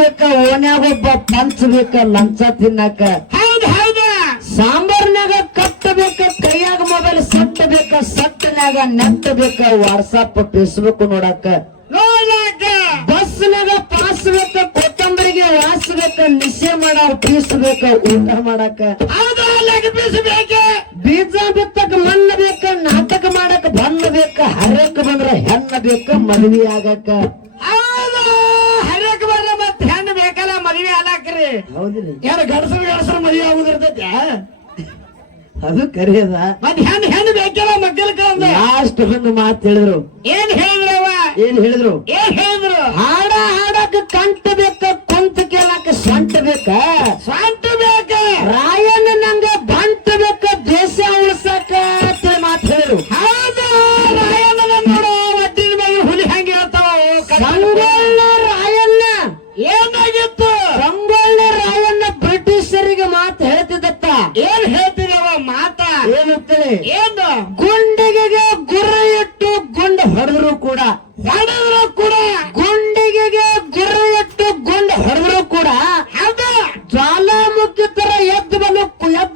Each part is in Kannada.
ಬೇಕ ಓನ್ಯಾಗ ಒಬ್ಬ ಪಂಚ ಬೇಕ ಲಂಚ ತಿನ್ನಾಕ. ಹೌದು ಹೌದು. ಸಾಂಬಾರ್ನಾಗ ಕಟ್ಟಬೇಕ ಕೈಯಾಗ ಮೊಬೈಲ್ ಸಟ್ಟಬೇಕ ಸಟ್ಟನ್ಯಾಗ ನೆಟ್ಟಬೇಕ ವಾಟ್ಸಪ್ ಫೇಸ್ಬುಕ್ ನೋಡಾಕ. ಬಸ್ನಾಗ ಪಾಸ್ ಬೇಕ ಕೊತ್ತಂಬರಿಗೆ ವಾಸಬೇಕ ನಿಶೆ ಮಾಡಾರ ಪೀಸ್ಬೇಕ ಊಟ ಮಾಡಾಕ. ಬೀಜ ಬಿತ್ತಕ ಮಣ್ಣ ಬೇಕ ನಾಟಕ ಮಾಡಕ ಬಣ್ಣ ಬೇಕ ಹರಕ ಬಂದ್ರ ಹೆಣ್ಣ ಬೇಕ ಮದುವೆ ಆಗಕ. ಹರಕ ಬಂದ್ರ ಮತ್ ಹೆಣ್ಣು ಬೇಕಲ್ಲ ಮದುವೆ ಆಲಾಕ್ರಿ. ಹೌದಿಲ್ಲ ಯಾರ ಗಡಸರು ಮದುವೆ ಆಗುದಿರ್ತೈತೆ ಅದು ಕರೆಯದ. ಮತ್ ಹೆಣ್ಣು ಬೇಕಲ್ಲ ಮಕ್ಕಳ ಲಾಸ್ಟ್ ಒಂದು ಮಾತು ಹೇಳಿದ್ರು. ಏನ್ ಹೇಳಿದ್ರವ? ಏನ್ ಹೇಳಿದ್ರು? ಹಾಡ ಹಾಡಕ ಕಂಠ ಬೇಕ ಕುಂತ ಕೇಳಾಕ ಸ್ವಂಟ ಬೇಕ ಸ್ವಂತ ಬೇಕ. ರಾಯಣ್ಣ ನಂಗ ಬಂಟ ಬೇಕ ದೇಶ ಉಳಿಸಾಕ ಮಾತು ಹೇಳಿದ್ರು. ಹೌದು ರಾಯಣ್ಣ ನೋಡು ಒಟ್ಟಿನ ಮೇಲೆ ಹುಲಿ ಹಂಗೆ ಹೇಳ್ತಾವ. ಸಂಗೊಳ್ಳಿ ರಾಯಣ್ಣ ಏನಾಗಿತ್ತು? ಸಂಗೊಳ್ಳಿ ರಾಯಣ್ಣ ಬ್ರಿಟಿಷರಿಗೆ ಮಾತು ಹೇಳ್ತಿದ್ದತ್ತ. ಏನ್ ಹೇಳ್ತಿದವ ಮಾತ? ಏನಂತೇಳಿ? ಏನು? ಗುಂಡಿಗೆ ಗುರಿ ಇಟ್ಟು ಗುಂಡ ಹೊಡೆದ್ರು ಕೂಡ ಗುಂಡಿಗೆ ಗುರಿ ಇಟ್ಟು ಗುಂಡ ಹೊಡೆದ್ರು ಕೂಡ ಜ್ವಾಲಾಮುಖಿ ತರ ಎದ್ದು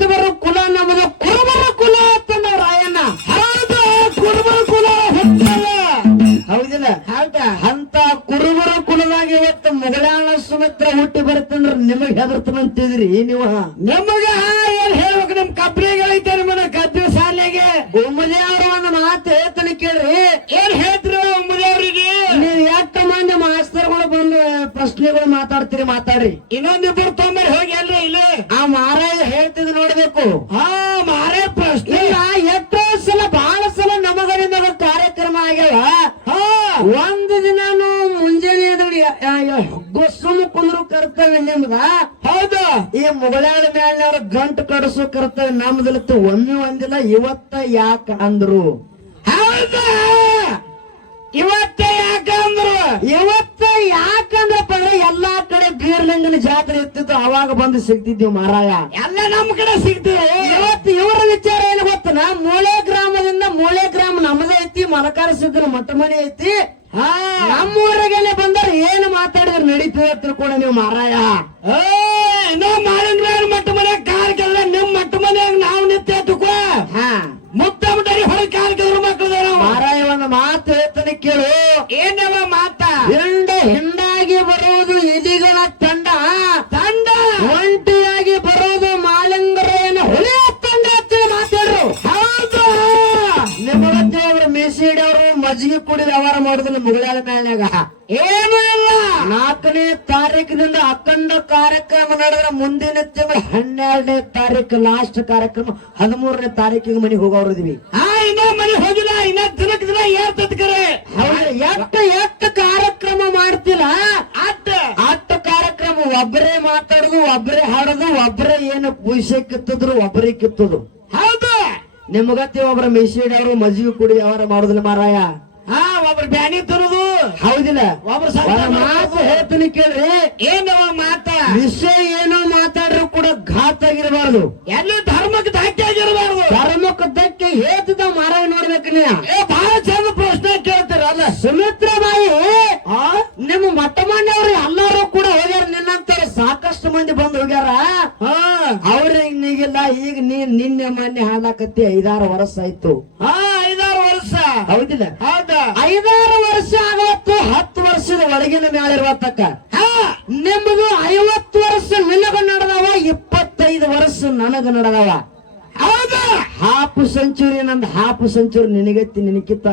ಬರೋ ಕುಲ ನಮ್ಮದು ಕುರುಬರ ಕುಲ ಅಂತಂದ ರಾಯಣ್ಣ. ಹೌದು ಕುರುಬರ ಕುಲ ಹುಟ್ಟಲ್ಲ. ಹೌದಿಲ್ಲ? ಹೌದಾ? ಅಂತ ಕುರುಬರ ಕುಲದಾಗ ಇವತ್ತು ಮೊಘಲಾಳ ಸುಮಿತ್ರ ಹುಟ್ಟಿ ಬರ್ತಂದ್ರ ನಿಮಗ್ ಹೆದರ್ತನಂತಿದ್ರಿ ನೀವು. ನಿಮಗ ಏನ್ ಹೇಳ್ಬೇಕು? ನಮ್ ಕಬ್ರಿಗಳೈತೆ ನಿಮ್ಮನ್ನ ಕಬ್ಬಿ ಶಾಲೆಗೆ ಗುಮ್ಮದೇವ್ರ ಒಂದು ಮಾತು ಹೇಳ್ತಾನೆ ಕೇಳ್ರಿ. ಏನ್ ಹೇಳ್ತಿರು ಮುದಿಯವ್ರಿಗೆ? ನೀವು ಎಷ್ಟು ಮಂದಿ ಮಾಸ್ತರ್ಗಳು ಬಂದು ಪ್ರಶ್ನೆಗಳು ಮಾತಾಡ್ತೀರಿ ಮಾತಾಡ್ರಿ. ಇನ್ನೊಂದಿಬ್ಬರು ತೊಂಬರ್ ಹೋಗಿ ಅಲ್ರಿ ಇಲ್ಲಿ ಆ ಮಹಾರಾಜ ಹೇಳ್ತಿದ್ ನೋಡ್ಬೇಕು. ಮಾರೇ ಪ್ರಶ್ನೆ ಎಷ್ಟೋ ಸಲ ಬಹಳ ಸಲ ನಮಗರಿಂದ ಕಾರ್ಯಕ್ರಮ ಆಗ್ಯಾವ. ಒಂದು ದಿನಾನು ಮುಂಜಾನೆ ಗೊಸ್ಸು ಕುಂದ್ರು ಕರ್ತವ್ಯ ನಿಮ್ದ. ಹೌದು. ಈ ಮುಗಳಾಳ ಮೇಲಿನವ್ರ ಗಂಟು ಕಡಸು ಕರ್ತವ್ಯ ನಮ್ದಲತ್ತು ಒಮ್ಮೆ ಒಂದಿಲ್ಲ. ಇವತ್ತ ಯಾಕ ಅಂದ್ರು? ಹೌದಾ? ಇವತ್ತೇ ಯಾಕಂದ್ರು? ಇವತ್ತ ಯಾಕಂದ್ರಪ್ಪ ಅಂದ್ರೆ ಎಲ್ಲಾ ಕಡೆ ಬೀರ್ಲಿಂಗನ ಜಾತ್ರೆ ಇರ್ತಿತ್ತು, ಅವಾಗ ಬಂದು ಸಿಗ್ತಿದ್ವಿ ಮಹಾರಾಯ. ಎಲ್ಲ ನಮ್ ಕಡೆ ಸಿಗ್ತೀವಿ. ಇವತ್ತು ಇವರ ವಿಚಾರ ಏನು ಗೊತ್ತನ? ಮೂಳೆ ಗ್ರಾಮದಿಂದ ಮೂಳೆ ಗ್ರಾಮ ನಮ್ಮದೇ ಐತಿ, ಮಲಕಾರ ಸಿದ್ದನ ಮಠ ಮನೆ ಐತಿ. ನಮ್ಮೂರಿಗೆನೆ ಬಂದ್ರೆ ಏನು ಮಾತಾಡಿದ್ರೆ ನಡೀತದೆ ತಿಳ್ಕೊಂಡ ನೀವು ಮಹಾರಾಯ. ಇನ್ನೂ ಮಾಲಿಂಗ್ರಾಯನ ಮಠ ಮನ್ಯಾಗ ಕಾರ್ಯಕ್ರಮ, ನಿಮ್ ಮಠ ಮನ್ಯಾಗ ನಾವು ನಿತ್ಯ ತುಕೋ ಮುತ್ತ ಮುಟ್ಟರಿ ಹೊರಗೆ ಕಾರ್ಯಕ್ರಮ ಮಕ್ಕಳು ಮಹಾರಾಯ ಒಂದು ಮಾತು ಹೇಳ್ತಾನೆ ಕೇಳು. ಏನವ ಮಾತ? ಹಿಂಡಾಗಿ ಬರುವುದು ಇಲಿಗಳ ತಂಡ, ಒಂಟಿಯಾಗಿ ಬರೋದು ಮಾಲಿಂಗರಾಯನ ಹುಲಿಯ ತಂಡ ಅಂತೇಳಿ ಮಾತಾಡ್ರು. ಹೌದು. ನಿಮ್ಮತ್ತೆ ಅವರು ಮೀಸಿಡಿ ಅವರು ಮಜ್ಜಿಗೆ ಕುಡಿ ವ್ಯವಹಾರ ಮಾಡುದಿಲ್ಲ ಮುಗಳಾಳ ಮೇಲ್ನಾಗ. ಏನೂ ಇಲ್ಲ. 4ನೇ ತಾರೀಕಿನಿಂದ ಅಖಂಡ ಕಾರ್ಯಕ್ರಮ ನಡೆದ್ರೆ ಮುಂದಿನ ತಿಂಗಳು 12ನೇ ತಾರೀಕು ಲಾಸ್ಟ್ ಕಾರ್ಯಕ್ರಮ, 13ನೇ ತಾರೀಕಿಗೆ ಮನೆಗೆ ಹೋಗೋರಿದ್ವಿ. ಇನ್ನ ಮನೆ ಹೋಗಿಲ್ಲ, ಇನ್ನ ದಿನಕ್ಕೆ ದಿನ ಏರ್ತತ್ಕರೆ. ಎಷ್ಟು ಕಾರ್ಯಕ್ರಮ ಮಾಡ್ತಿಲ್ಲ ಅಷ್ಟು ಕಾರ್ಯಕ್ರಮ ಒಬ್ಬರೇ ಮಾತಾಡುದು, ಒಬ್ಬರೇ ಹಾಡುದು, ಒಬ್ಬರೇ ಏನು ಪುಷೆ ಕಿತ್ತದ್ರು, ಒಬ್ಬರೇ ಕಿತ್ತುದು. ಹೌದು. ನಿಮಗತ್ತೆ ಒಬ್ಬರ ಮಿಸಿಡಿ ಅವರು ಮಜ್ಜಿಗೆ ಕುಡಿ ವ್ಯವಹಾರ ಮಾಡುದಿಲ್ಲ ಮಾರಾಯ. ಒಬ್ರು ಬ್ಯಾನಿ ತರುದು. ಹೌದಿಲ್ಲ? ಒಬ್ರು ಮಾತು ಹೇಳ್ತೀನಿ ಕೇಳ್ರಿ. ಏನವ ಮಾತ? ವಿಷಯ ಏನೋ ಮಾತಾಡ್ರು ಕೂಡ ಘಾತ ಆಗಿರಬಾರ್ದು. ಎಲ್ಲ ಧರ್ಮಕ್ಕೆ ಧಕ್ಕೆ ಆಗಿರಬಾರ್ದು. ಧರ್ಮಕ್ಕೆ ಧಕ್ಕೆ ಹೇತದ ಮಾರಾಯ ನೋಡ್ಬೇಕು ನೀ. ಬಹಳ ಚಂದ ಪ್ರಶ್ನೆ ಕೇಳ್ತೀರಲ್ಲ. ಸುಮಿತ್ರ ಬಾಯಿ ನಿಮ್ಮ ಮಠ ಮಂಡವ್ರು ಎಲ್ಲಾರು ಕೂಡ ಹೋಗ್ಯಾರ. ನಿನ್ನಂತರ ಸಾಕಷ್ಟು ಮಂದಿ ಬಂದು ಹೋಗ್ಯಾರ. ಅವ್ರ ಈಗಿಲ್ಲ, ಈಗ ನಿನ್ನೆ ಮೊನ್ನೆ ಹಾಡಾಕತ್ತಿ 5-6 ವರ್ಷ ಆಯ್ತು. 5-6 ವರ್ಷ. ಹೌದಿಲ್ಲ? ಹೌದಾ? 5-6 ವರ್ಷ ಆಗತ್ತು. 10 ವರ್ಷದ ಒಳಗಿನ ಮ್ಯಾಲಿರುವತ್ತಕ್ಕ ನಿಮ್ದು 50 ವರ್ಷ ನಿನಗ ನಡೆದವ, 25 ವರ್ಷ ನನಗ ನಡೆದವ. ಹೌದಾ? ಹಾಫ್ ಸೆಂಚುರಿ ನಂದು, ಹಾಫ್ ಸೆಂಚುರಿ ನಿನಗತ್ತಿ ನಿನಕಿತ್ತ.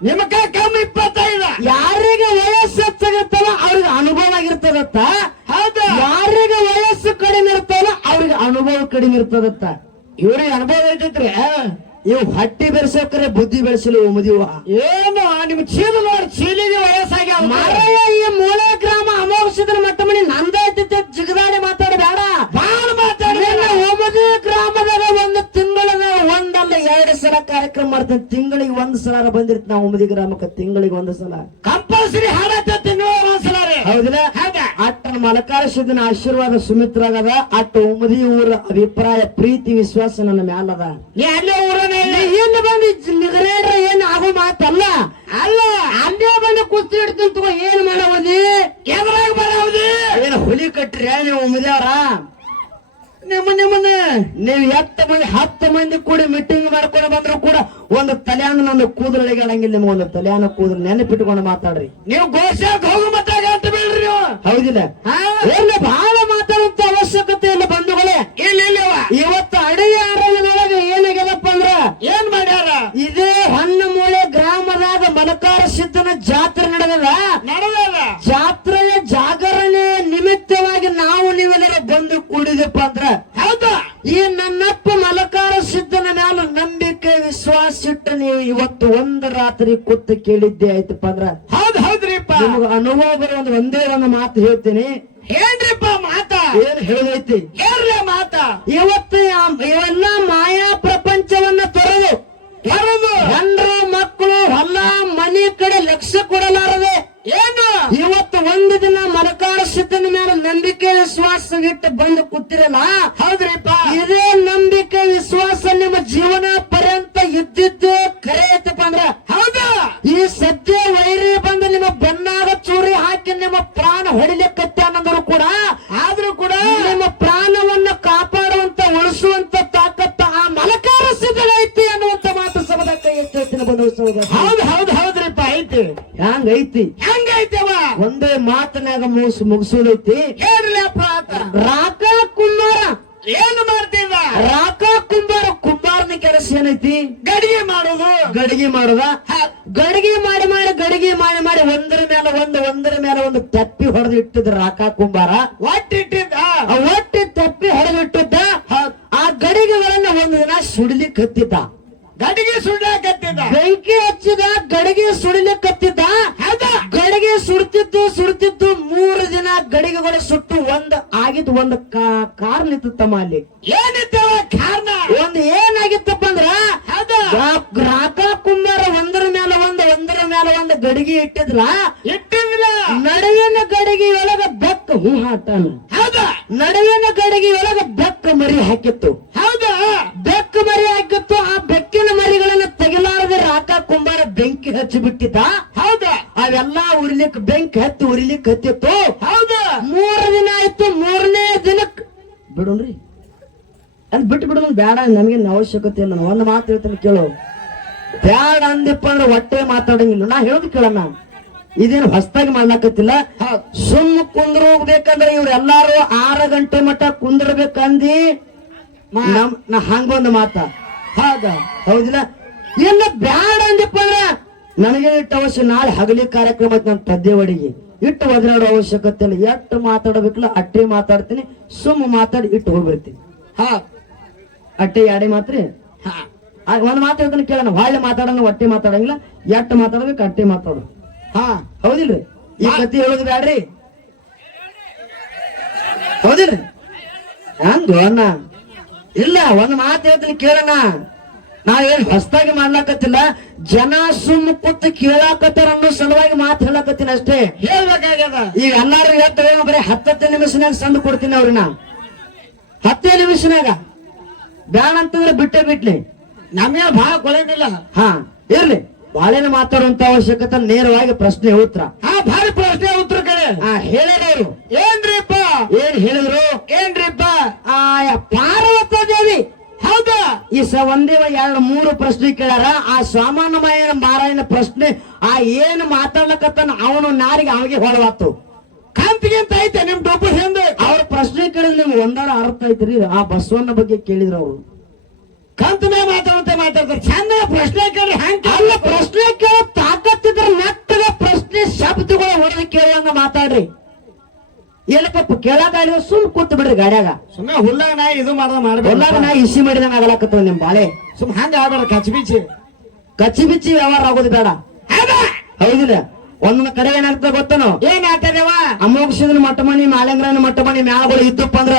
ನಿಮಗ ಕಮ್ಮಿ 25. ಯಾರಿಗೆ ವಯಸ್ಸು ಹೆಚ್ಚಾಗಿರ್ತಲ್ಲ ಅವ್ರಿಗೆ ಅನುಭವ ಆಗಿರ್ತದತ್ತ. ಹೌದಾ? ಯಾರಿಗೆ ವಯಸ್ಸು ಕಡಿಮೆ ಇರ್ತಲ್ಲ ಅವ್ರಿಗೆ ಅನುಭವ ಕಡಿಮೆ ಇರ್ತದತ್ತ. ಇವ್ರಿಗೆ ಅನುಭವ ಇರ್ತೈತ್ರಿ. ಇವ್ ಹಟ್ಟಿ ಬೆಳೆಸೋಕರೆ ಬುದ್ಧಿ ಬೆಳೆಸಲು ಮುದಿವ. ಏನು ನಿಮ್ ಚೀಲ ನೋಡಿ, ಚೀಲಿಗೆ ವಯಸ್ಸಾಗಿ ಮಾರಾಯ. ಈ ಮೂಳೆ ಗ್ರಾಮ ಅಮೋಘಸಿದ್ರ ಮಟ್ಟ ಮನಿ ನಂದೈತಿ ಜಿಗದಾಡಿ ಮಾತಾಡಬೇಡ, ಬಾಳ ಮಾತಾಡಿ. ಒಮ್ಮದಿ ಗ್ರಾಮದಾಗ ಒಂದು ತಿಂಗಳದ ಒಂದಲ್ಲ 2 ಸಲ ಕಾರ್ಯಕ್ರಮ ಮಾಡ್ತೇನೆ. ತಿಂಗಳಿಗೆ 1 ಸಲ ಬಂದಿರ್ತ ನಾವು ಒಮ್ಮದಿ ಗ್ರಾಮಕ್ಕೆ. ತಿಂಗಳಿಗೆ 1 ಸಲ ಕಂಪಲ್ಸರಿ ಹಾಡತ್ತ, ತಿಂಗಳ 1 ಸಲ ರೀ. ಹೌದಿಲ್ಲ? ಅಟ್ಟನ ಮಲಕಾರ ಸಿದ್ದನ ಆಶೀರ್ವಾದ ಸುಮಿತ್ರ ಆಗದ. ಅಟ್ಟ ಒಮ್ಮದಿ ಊರ ಅಭಿಪ್ರಾಯ ಪ್ರೀತಿ ವಿಶ್ವಾಸ ನನ್ನ ಮ್ಯಾಲದ. ಅಲ್ಲೇ ಊರನೇ ಏನು ಬಂದು ನಿಗರೇಡ್ರ ಏನು ಆಗೋ ಮಾತಲ್ಲ. ಅಲ್ಲ ಅಲ್ಲೇ ಬಂದು ಕುಸ್ತಿ ಹಿಡ್ತೀನಿ ತಗೋ. ಏನ್ ಮಾಡವದಿ? ಎದ್ರಾಗ ಬರವದಿ? ಹುಲಿ ಕಟ್ರಿ ನೀವು ಮುದ್ಯಾರ ನಿಮ್ಮನ್ನ ನೀವು 10 ಮಂದಿ ಕೂಡಿ ಮೀಟಿಂಗ್ ಮಾಡ್ಕೊಂಡು ಬಂದ್ರು ಕೂಡ ಒಂದು ತಲೆಯನ್ನು ನನ್ನ ಕೂದಲಿಗೆ ಅಡಂಗಿಲ್ಲ. ನಿಮ್ಗೆ ಒಂದು ತಲೆಯನ್ನು ಕೂದಲು ನೆನಪಿಟ್ಕೊಂಡು ಮಾತಾಡ್ರಿ. ನೀವು ಘೋಷಕ್ ಹೋಗು ಮತ್ತಾಗ ಅಂತ ಬೇಡ್ರಿ ನೀವು. ಹೌದಿಲ್ಲ? ಎಲ್ಲ ಬಹಳ ಮಾತಾಡುವಂತ ಅವಶ್ಯಕತೆ ಇಲ್ಲ ಬಂಧುಗಳೇ. ಇಲ್ಲ ಇವತ್ತು ಅಡಿಗೆ ಆರೋಗ್ಯದೊಳಗೆ ಏನಾಗ್ಯದಪ್ಪ ಅಂದ್ರ ಏನ್ ಮಾಡ್ಯಾರ? ಇದೇ ಹಣ್ಣಮೂಳೆ ಗ್ರಾಮದಾಗ ಮಲಕಾರ ಸಿದ್ದನ ಜಾತ್ರೆ ನಡೆದದ. ಜಾತ್ರೆಯ ಜಾಗರಣೆ ನಿಮಿತ್ತವಾಗಿ ನಾವು ನೀವೆಲ್ಲರ ಬಂದು ಕೂಡಿದಪ್ಪ ಅಂದ್ರ ಹೌದಾ? ಈ ನನ್ನಪ್ಪ ಮಲಕಾರ ಸಿದ್ದನ ಮ್ಯಾಲ ನಂಬಿಕೆ ವಿಶ್ವಾಸ ಇಟ್ಟು ನೀವು ಇವತ್ತು ಒಂದು ರಾತ್ರಿ ಕೂತು ಕೇಳಿದ್ದೆ ಆಯ್ತಪ್ಪ ಅಂದ್ರ ಹೌದ್ರಿಪ್ಪ. ನಿಮ್ಗೆ ಅನುಭವ ಬರೋ ಒಂದೇ ಒಂದು ಮಾತು ಹೇಳ್ತೀನಿ. ಏನ್ರಿಪ್ಪ ಮಾತ? ಏನ್ ಹೇಳೈತಿ ಹೇಳ್ರಿ ಮಾತ. ಇವತ್ತು ಇವೆಲ್ಲ ಮಾಯಾ ಪ್ರಪಂಚವನ್ನ ತೊರೆದು ಹೆಣ್ಣು ಮಕ್ಕಳು ಹೊಲ ಮನೆ ಕಡೆ ಲಕ್ಷ್ಯ ಕೊಡಲಾರದೆ ಏನು ಇವತ್ತು ಒಂದು ದಿನ ಮಲಕಾರ ಸಿದ್ದನ ಮೇಲೆ ನಂಬಿಕೆ ವಿಶ್ವಾಸ ಇಟ್ಟು ಬಂದು ಕೂತಿರಲ್ಲ. ಹೌದ್ರಿಪ್ಪ. ಇದೇ ನಂಬಿಕೆ ವಿಶ್ವಾಸ ನಿಮ್ಮ ಜೀವನ ಪರ್ಯಂತ ಇದ್ದಿದ್ದು ಕರೆ ಐತಪ್ಪ ಅಂದ್ರ ಹೌದಾ? ಈ ಸದ್ಯ ವೈರಿ ಬಂದು ನಿಮ್ಮ ಬೆನ್ನಾಗ ಚೂರಿ ಹಾಕಿ ನಿಮ್ಮ ಪ್ರಾಣ ಹೊಡಿಲಿಕ್ಕತ್ತಂದ್ರು ಕೂಡ ಆದ್ರೂ ಕೂಡ ನಿಮ್ಮ ಪ್ರಾಣವನ್ನು ಕಾಪಾಡುವಂತ ಉಳಿಸುವಂತ ತಾಕತ್ತ ಆ ಮಲಕಾರ ಸಿದ್ಧನ ಐತಿ ಅನ್ನುವಂತ ಮಾತು ಸಭದ ಕೈ ಎತ್ತಿನ ಬಂದು ಹೌದ್ರಿಪ್ಪ. ಐತಿ. ಹಂಗೈತಿ ಹಂಗೈತವ. ಒಂದೇ ಮಾತನಾಗ ಮುಗಿಸೋದೈತಿ. ಹೇಳ್ರಪ್ಪ. ರಾಕ ಕುಂಬಾರ ಏನು ಮಾಡ್ತಿದ್ದ? ರಾಕ ಕುಂಬಾರನ ಕೆಲಸ ಏನೈತಿ? ಗಡಿಗೆ ಮಾಡೋದು. ಗಡಿಗೆ ಮಾಡುದ. ಗಡಿಗೆ ಮಾಡಿ ಒಂದರ ಮೇಲೆ ಒಂದು ತಪ್ಪಿ ಹೊಡೆದು ಇಟ್ಟಿದ್ ರಾಕ ಕುಂಬಾರ. ಒಟ್ಟಿ ತಪ್ಪಿ ಹೊಡೆದು ಇಟ್ಟಿದ್ದ. ಆ ಗಡಿಗೆಗಳನ್ನ ಒಂದು ದಿನ ಸುಡ್ಲಿಕ್ಕೆ ಹತ್ತಿದ್ದ. ಗಡಿಗೆ ಸುಡಕತ್ತಿದ್ದ. ಬೆಂಕಿ ಹಚ್ಚಿದ ಗಡಿಗೆ ಸುಡಲಿಕ್ಕತ್ತಿದ್ದ. ಗಡಿಗೆ ಸುಡ್ತಿದ್ದು 3 ದಿನ ಗಡಿಗೆಗಳು ಸುಟ್ಟು ಒಂದು ಕಾರ್ ನಿಂತಮ್ಮ ಅಲ್ಲಿ. ಏನಿತ್ತವ ಕಾರಣ? ಒಂದು ಏನಾಗಿತ್ತಪ್ಪ ಅಂದ್ರ ರಾಕ ಕುಂಬಾರ ಒಂದರ ಮೇಲೆ ಒಂದು ಗಡಿಗೆ ಇಟ್ಟಿದ್ರ. ನಡುವಿನ ಗಡಿಗೆ ಒಳಗ ಬೆಕ್ಕ ನಡುವಿನ ಗಡಿಗೆ ಒಳಗ ಬೆಕ್ಕ ಮರಿ ಹಾಕಿತ್ತು. ಬೆಕ್ಕ ಮರಿ ಹಾಕಿತ್ತು. ಆ ಬೆಕ್ಕಿನ ಮರಿಗಳನ್ನ ತೆಗಿಲಾರದೆ ರಾಕ ಕುಂಬಾರ ಬೆಂಕಿ ಹಚ್ಚಿ ಬಿಟ್ಟಿದ್ದ. ಅವೆಲ್ಲಾ ಬೆಂಕಿ ಹತ್ತಿತ್ತು. 3 ದಿನ ಆಯ್ತು. 3ನೇ ದಿನಕ್ಕೆ ಬಿಡೋಣ್ರಿ ಅಲ್ಲಿ ಬಿಟ್ಟು ಬಿಡೋಣ ಬೇಡ, ನನ್ಗೇನು ಅವಶ್ಯಕತೆ ಇಲ್ಲ. ಒಂದು ಮಾತು ಹೇಳ್ತೀನಿ ಕೇಳು. ಬ್ಯಾಡ ಅಂದಿಪ್ಪ ಅಂದ್ರೆ ಹೊಟ್ಟೆ ಮಾತಾಡಂಗಿಲ್ಲ. ನಾ ಹೇಳೋದು ಕೇಳೋಣ. ಇದೇನು ಹೊಸದಾಗಿ ಮಾಡ್ಲಾಕತ್ತಿಲ್ಲ. ಸುಮ್ ಕುಂದ್ರ ಹೋಗ್ಬೇಕಂದ್ರೆ ಇವ್ರೆಲ್ಲಾರು 6 ಗಂಟೆ ಮಟ್ಟ ಕುಂದ್ರಬೇಕಂದಿ ನಾ ಹಂಗೊಂದು ಮಾತ ಹೌದಿಲ್ಲ. ಇಲ್ಲ ಬ್ಯಾಡ ಅಂದಿಪ್ಪ ಅಂದ್ರ ನನಗೆ ಇಟ್ಟು ಅವಶ್ಯ. ನಾಳೆ ಹಗಲಿ ಕಾರ್ಯಕ್ರಮ ನನ್ನ ತದ್ದೇವಡಿಗೆ ಇಟ್ಟು ಒದರಾಡೋ ಅವಶ್ಯಕತೆ ಇಲ್ಲ. ಎಷ್ಟು ಮಾತಾಡಬೇಕಿಲ್ಲ ಅಟ್ಟೆ ಮಾತಾಡ್ತೀನಿ. ಸುಮ್ಮ ಮಾತಾಡಿ ಇಟ್ಟು ಹೋಗ್ಬಿಡ್ತೀನಿ. ಅಟ್ಟೆ ಯಾಡೆ ಮಾತ್ರಿ. ಒಂದ್ ಮಾತು ಹೇಳ್ತಾನೆ ಕೇಳೋಣ. ಹೊಳ್ಳೆ ಮಾತಾಡೋಣ ಹೊಟ್ಟೆ ಮಾತಾಡಂಗಿಲ್ಲ. ಎಷ್ಟು ಮಾತಾಡ್ಬೇಕು ಅಟ್ಟೆ ಮಾತಾಡು. ಹೌದಿಲ್ರಿ? ಈ ಕತ್ತಿ ಹೇಳೋದು ಬ್ಯಾಡ್ರಿ. ಹೌದಿಲ್ರಿ? ಹಂಗ ಅಣ್ಣ ಇಲ್ಲ. ಒಂದ್ ಮಾತು ಹೇಳ್ತೀನಿ ಕೇಳೋಣ. ನಾವೇನ್ ಹೊಸದಾಗಿ ಮಾಡ್ಲಾಕತ್ತಿಲ್ಲ. ಜನ ಸುಮ್ಮ ಕೂತು ಕೇಳಾಕತ್ತಾರ ಅನ್ನೋ ಸಲುವಾಗಿ ಮಾತು ಹೇಳಕತ್ತೀನಿ ಅಷ್ಟೇ. ಹೇಳ್ಬೇಕಾಗ್ಯದ. ಈಗ ಎಲ್ಲಾರು ಹೇಳ್ತಾರೆ ಬರೀ 10 ನಿಮಿಷನಾಗ ಸಂದು ಕೊಡ್ತೀನಿ ಅವ್ರನ್ನ. 10 ನಿಮಿಷನಾಗ ಬ್ಯಾಡ ಅಂತಂದ್ರೆ ಬಿಟ್ಲಿ. ನಮ್ಗೆ ಭಾಳ ಕೊಳಗಿಲ್ಲ. ಇರ್ಲಿ. ಬಾಳೆನ ಮಾತಾಡುವಂತ ಅವಶ್ಯಕತೆ. ನೇರವಾಗಿ ಪ್ರಶ್ನೆ ಉತ್ತರ. ಭಾರಿ ಪ್ರಶ್ನೆ ಉತ್ತರ ಕಡೆ ಹೇಳಿದ್ರು. ಏನ್ರಿಪ್ಪ? ಏನ್ ಹೇಳಿದ್ರು? ಏನ್ರಿಪ್ಪ? ಪಾರ್ವತ ದೇವಿ. ಹೌದಾ? ಈ ಒಂದೇ 2-3 ಪ್ರಶ್ನೆ ಕೇಳಾರ. ಆ ಸ್ವಾಮಾನಮಯ ಮಾರಾಯಣ ಪ್ರಶ್ನೆ ಏನು ಮಾತಾಡ್ಲಕತ್ತಾನ ಅವನು ನಾರಿಗೆ ಅವಿಗೆ ಹೊಳವಾತು. ಕಾಂತಿಗಿಂತ ಐತೆ ನಿಮ್ ಡೊಬ್ಬು ಹಿಂದೆ. ಅವ್ರ ಪ್ರಶ್ನೆ ಕೇಳಿದ್ರೆ ನಿಮ್ಗೆ ಒಂದಾರ ಅರ್ಥ ಐತ್ರಿ. ಆ ಬಸವಣ್ಣ ಬಗ್ಗೆ ಕೇಳಿದ್ರು ಅವರು. ಕಂತನೇ ಮಾತಾಡ್ತಾರೆ. ಚಂದ ಪ್ರಶ್ನೆ ಕೇಳಿ ಅಲ್ಲ, ಪ್ರಶ್ನೆ ಕೇಳೋ ತಾಕತ್ತಿದ್ರ ನೆಟ್ಟಗ ಪ್ರಶ್ನೆ ಶಬ್ದಗಳು ಹೊಡೆದು ಕೇಳುವಂಗ ಮಾತಾಡ್ರಿ. ಏನಪ್ಪ ಕೇಳಾಕ ಸುಮ್ ಕೂತ್ ಬಿಡ್ರಿ ಗಾಡ್ಯಾಗ. ಸುಮ್ಮನೆ ಹುಲ್ಲಾಗ ನಾ ಇದು ಮಾಡ್ಬೇಕು. ಹುಲ್ಲಾಗ ನಾ ಇಸಿ ಮಾಡಿದಂಗ ಆಗಲಾಕತ್ತವ ನಿಮ್ ಬಾಳೆ. ಸುಮ್ ಹಂಗ ಆಗ್ಬೇಡ. ಕಚ್ಚಿ ಬಿಚ್ಚಿ ವ್ಯವಹಾರ ಆಗೋದು ಬೇಡ. ಹೌದಿಲ್ಲ? ಒಂದೊಂದ್ ಕಡೆ ಏನಾಗ್ತದೆ ಗೊತ್ತನೋ? ಏನಾಗ್ತದೇವ? ಅಮೋಕ್ಷದ ಮಟ್ಟಮಣಿ ಮಾಲಿಂಗ್ರನ ಮಟ್ಟಮಣಿ ಮ್ಯಾಗಳು ಇದ್ದಪ್ಪ ಅಂದ್ರ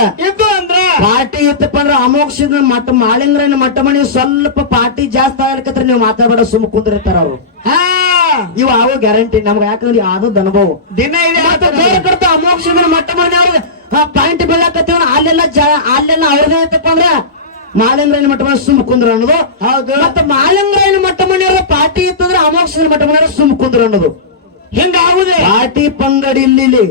ಪಾರ್ಟಿ ಇತ್ತಪ್ಪ ಅಂದ್ರ ಅಮೋಕ್ಷದ ಮಾಲಿಂಗ್ರನ ಮಟ್ಟಮಣಿ ಸ್ವಲ್ಪ ಪಾರ್ಟಿ ಜಾಸ್ತಿ ಆಗ್ಲಿಕ್ಕತ್ರ ನೀವು ಮಾತಾಡಬೇಡ. ಸುಮ್ಮ ಕುಂದಿರ್ತಾರ ಅವ್ರು. ಇವು ಆಗೋ ಗ್ಯಾರಂಟಿ ನಮ್ಗೆ. ಯಾಕಂದ್ರೆ ಆದದ್ ಅನುಭವ ದಿನ ಕಡ್ತ ಅಮೋಕ್ಷದ ಮಟ್ಟಮಣಿ ಅವ್ರಿಗೆ ಪಾಯಿಂಟ್ ಬೀಳಾಕತ್ತೀವ ಅಲ್ಲೆಲ್ಲ ಅವ್ರದೇ ಐತಪ್ಪ ಅಂದ್ರ ಮಾಲಿಂಗ್ರನ ಮಟ್ಟಮಣಿ ಸುಮ್ ಕುಂದ್ರ ಅನ್ನೋದು. ಹೌದು. ಮತ್ತೆ ಮಾಲಿಂಗ್ರನ ಮಟ್ಟಮಣಿಯವ್ರ ಪಾರ್ಟಿ ಇತ್ತಂದ್ರೆ ಅಮೋಕ್ಷದ ಮಟ್ಟಮಣಿಯವ್ರ ಸುಮ್ ಕುಂದ್ರ ಅನ್ನೋದು. ಹಿಂಗಾಗುದೇ ಪಾಟಿ ಪಂಗಡಿ ಇಲ್ಲಿ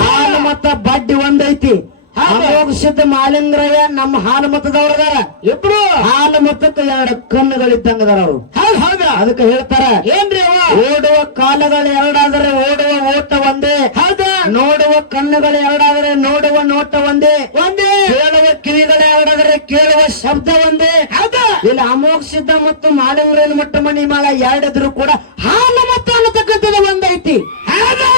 ಹಾಲು ಮತ ಬಡ್ಡಿ ಒಂದೈತಿ. ಅಮೋಘ ಸಿದ್ಧ ಮಾಲಿಂಗರಯ್ಯ ನಮ್ಮ ಹಾಲು ಮತದವ್ರದಾರ. ಇಬ್ರು ಹಾಲು ಮತಕ್ಕೆ ಎರಡು ಕಣ್ಣುಗಳಿದ್ದಂಗದಾರ ಅವರು. ಹೌದಾ ಅದಕ್ಕೆ ಹೇಳ್ತಾರ ಏನ್ರಿ ಅವ ಓಡುವ ಕಾಲಗಳು ಎರಡಾದರೆ ಓಡುವ ಓಟ ಒಂದೇ. ಹೌದಾ ನೋಡುವ ಕಣ್ಣುಗಳು ಎರಡಾದರೆ ನೋಡುವ ನೋಟ ಒಂದೇ. ಒಂದೇ ಕೇಳುವ ಕಿವಿಗಳು ಎರಡಾದರೆ ಕೇಳುವ ಶಬ್ದ ಒಂದೇ. ಹೌದಾ ಇಲ್ಲಿ ಅಮೋಘ ಸಿದ್ಧ ಮತ್ತು ಮಾಲಿಂಗರಯ್ಯನ ಮಟ್ಟ ಮಣಿ ಮಾಳ ಎರಡಿದ್ರು ಕೂಡ ಹಾಲು ಮತ ಅನ್ನತಕ್ಕಂಥದ್ದು ಒಂದೈತಿ. ಹೌದಾ